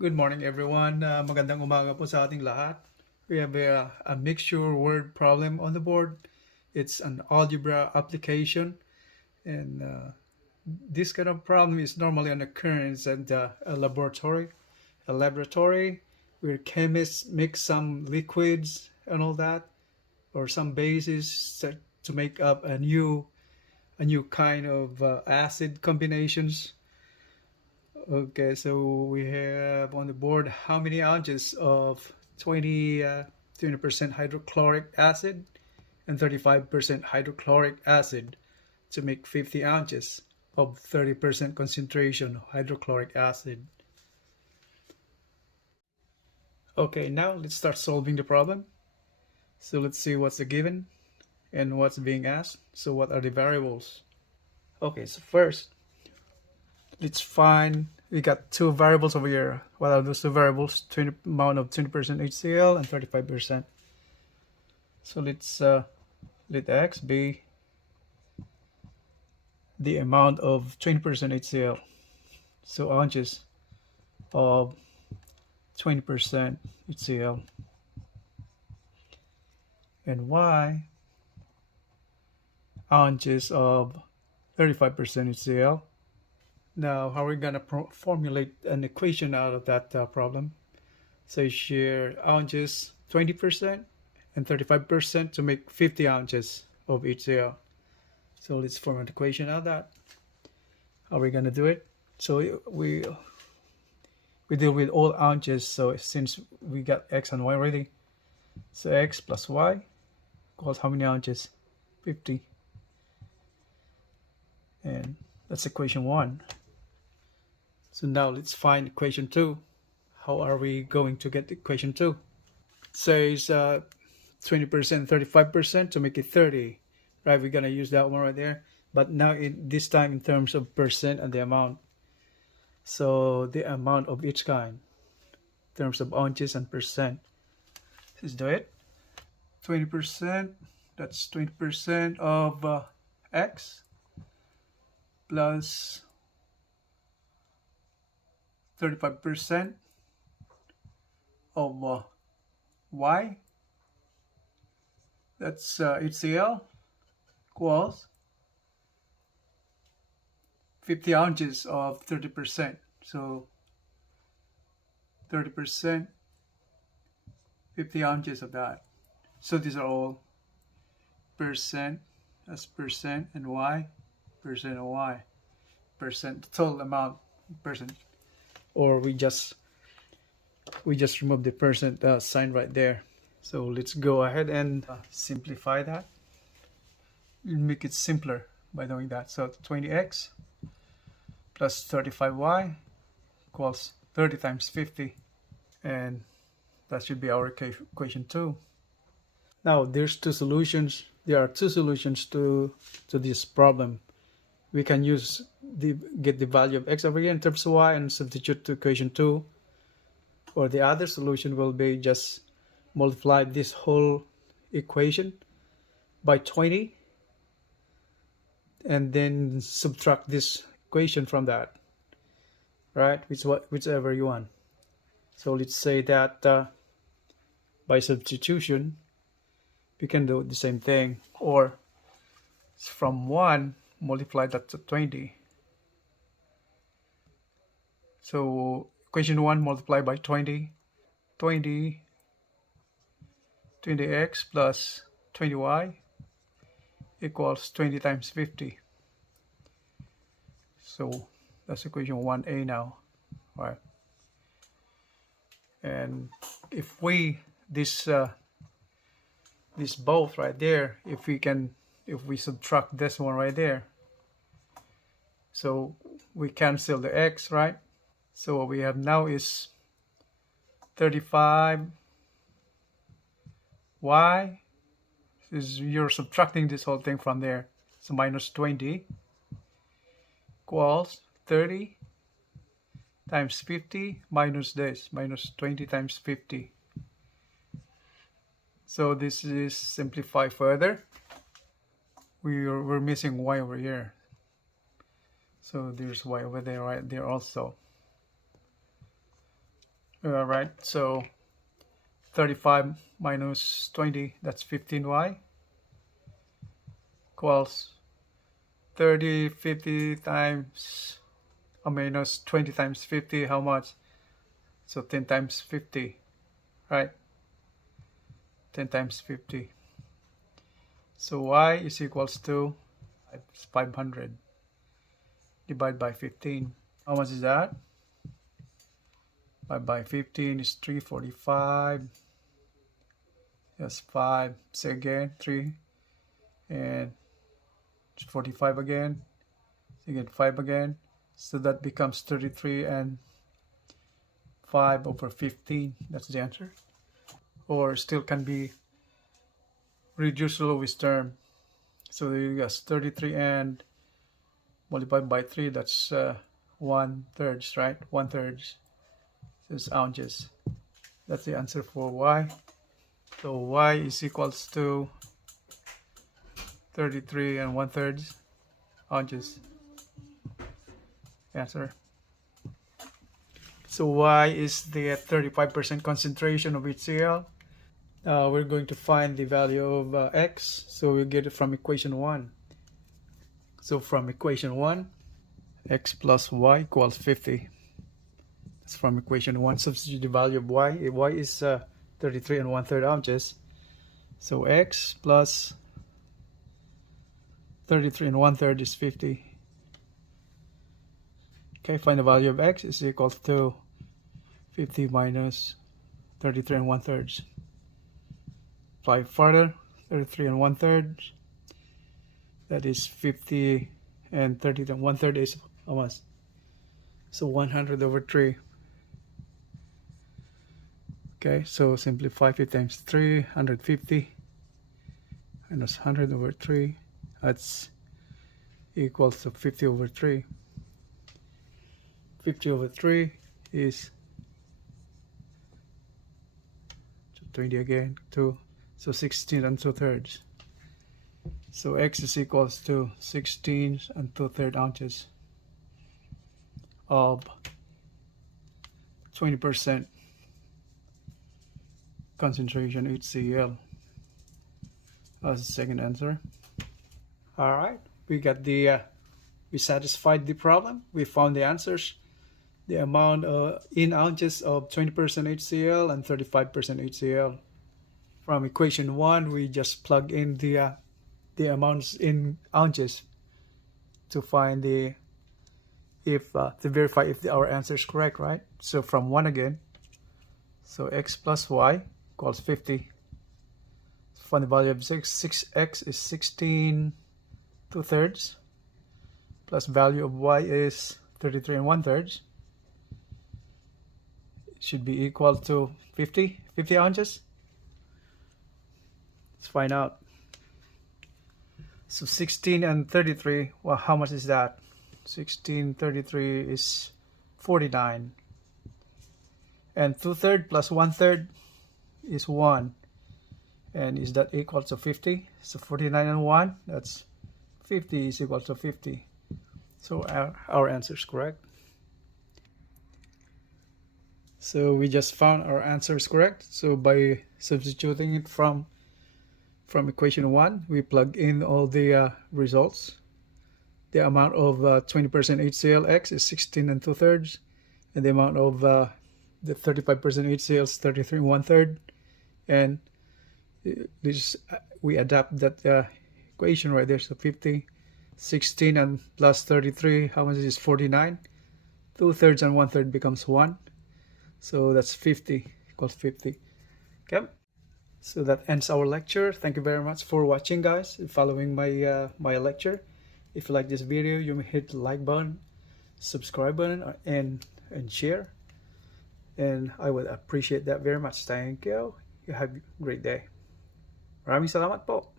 Good morning everyone. Magandang umaga po sa ating lahat. We have a mixture word problem on the board. It's an algebra application, and this kind of problem is normally an occurrence at a laboratory. A laboratory where chemists mix some liquids and all that, or some bases to make up a new kind of acid combinations. Okay, so we have on the board how many ounces of 20% hydrochloric acid and 35% hydrochloric acid to make 50 ounces of 30% concentration hydrochloric acid. Okay, now let's start solving the problem. So let's see what's the given and what's being asked. So what are the variables? Okay, so first let's find, we got two variables over here. What are those two variables? 20 amount of 20% HCl and 35%. So let x be the amount of 20% HCl. So ounces of 20% HCl, and y ounces of 35% HCl. Now, how are we gonna formulate an equation out of that problem? So share ounces 20% and 35% to make 50 ounces of HCl. So let's form an equation out of that. How are we gonna do it? So we deal with all ounces. So since we got x and y already, so x plus y equals how many ounces? 50. And that's equation 1. So now let's find equation 2. How are we going to get equation 2? It says 20%, 35% to make it 30. Right, we're gonna use that one right there. But now this time in terms of percent and the amount. So the amount of each kind in terms of ounces and percent. Let's do it. 20%, that's 20% of x plus 35% of y. That's HCl equals 50 ounces of 30%. So 30%, 50 ounces of that. So these are all percent, that's percent, and y, percent and y, percent, the total amount, percent. Or we just remove the percent sign right there. So let's go ahead and simplify that. We'll make it simpler by doing that. So 20x plus 35y equals 30 times 50, and that should be our equation 2. Now there's two solutions. There are two solutions to this problem. We can get the value of x over here in terms of y and substitute to equation 2. Or the other solution will be just multiply this whole equation by 20 and then subtract this equation from that, right? Whichever you want. So let's say that by substitution we can do the same thing, or from 1 multiply that to 20. So equation 1 multiplied by 20, 20x plus 20y equals 20 times 50. So that's equation 1a now, right? And if we this both right there, if we subtract this one right there, so we cancel the x, right? So what we have now is 35y. You're subtracting this whole thing from there. So minus 20 equals 30 times 50 minus this, minus 20 times 50. So this is simplified further. We're missing y over here. So there's y over there, right there also. Right, so 35 minus 20, that's 15y, equals 30, 50 times, minus 20 times 50, how much? So 10 times 50, right? 10 times 50. So y is equals to 500 divided by 15. How much is that? 5 by 15 is 345. That's 5. Say again, 3. And 45 again. Again, 5 again. So that becomes 33 and 5 over 15. That's the answer. Or still can be reduced to lowest term. So you got 33 and multiplied by 3. That's 1/3, right? 1/3. So it's ounces. That's the answer for y. So y is equals to 33 and 1/3 ounces. Answer. So y is the 35% concentration of HCl. We're going to find the value of x. So we get it from equation 1. So from equation 1, x plus y equals 50. That's from equation 1. Substitute the value of y. Y is 33 and 1/3 ounces. So x plus 33 and 1/3 is 50. Okay, find the value of x is equal to 50 minus 33 and 1/3. Apply further, 33 and 1/3. That is 50 and 30 and 1/3 is how much? So 100 over 3. Okay, so simplify 50 times 3, 150 minus 100 over 3. That's equals to 50 over 3. 50 over 3 is 20 again, 2. So 16 and 2/3. So x is equals to 16 and 2/3 ounces of 20% concentration HCl. That's the second answer. All right, we got the we satisfied the problem. We found the answers. The amount in ounces of 20% HCl and 35% HCl. From equation 1, we just plug in the amounts in ounces to find the to verify if our answer is correct, right? So from 1 again, so x plus y equals 50. Find the value of 6x is 16 2/3 plus value of y is 33 and 1/3. It should be equal to 50 ounces. Let's find out. So 16 and 33, well, how much is that? 16, 33 is 49. And 2/3 plus 1/3 is 1. And is that equal to 50? So 49 and 1, that's 50 is equal to 50. So our answer is correct. So we just found our answer is correct. So by substituting it from equation 1, we plug in all the results. The amount of 20% HCl x is 16 and 2/3, and the amount of the 35% HCl is 33 and 1/3, and this we adapt that equation right there. So 50, 16 and plus 33, how much is 49? 2/3 and 1/3 becomes 1, so that's 50 equals 50. Okay. So that ends our lecture. Thank you very much for watching, guys, following my my lecture. If you like this video, you may hit the like button, subscribe button, and share. And I would appreciate that very much. Thank you. You have a great day. Maraming salamat po.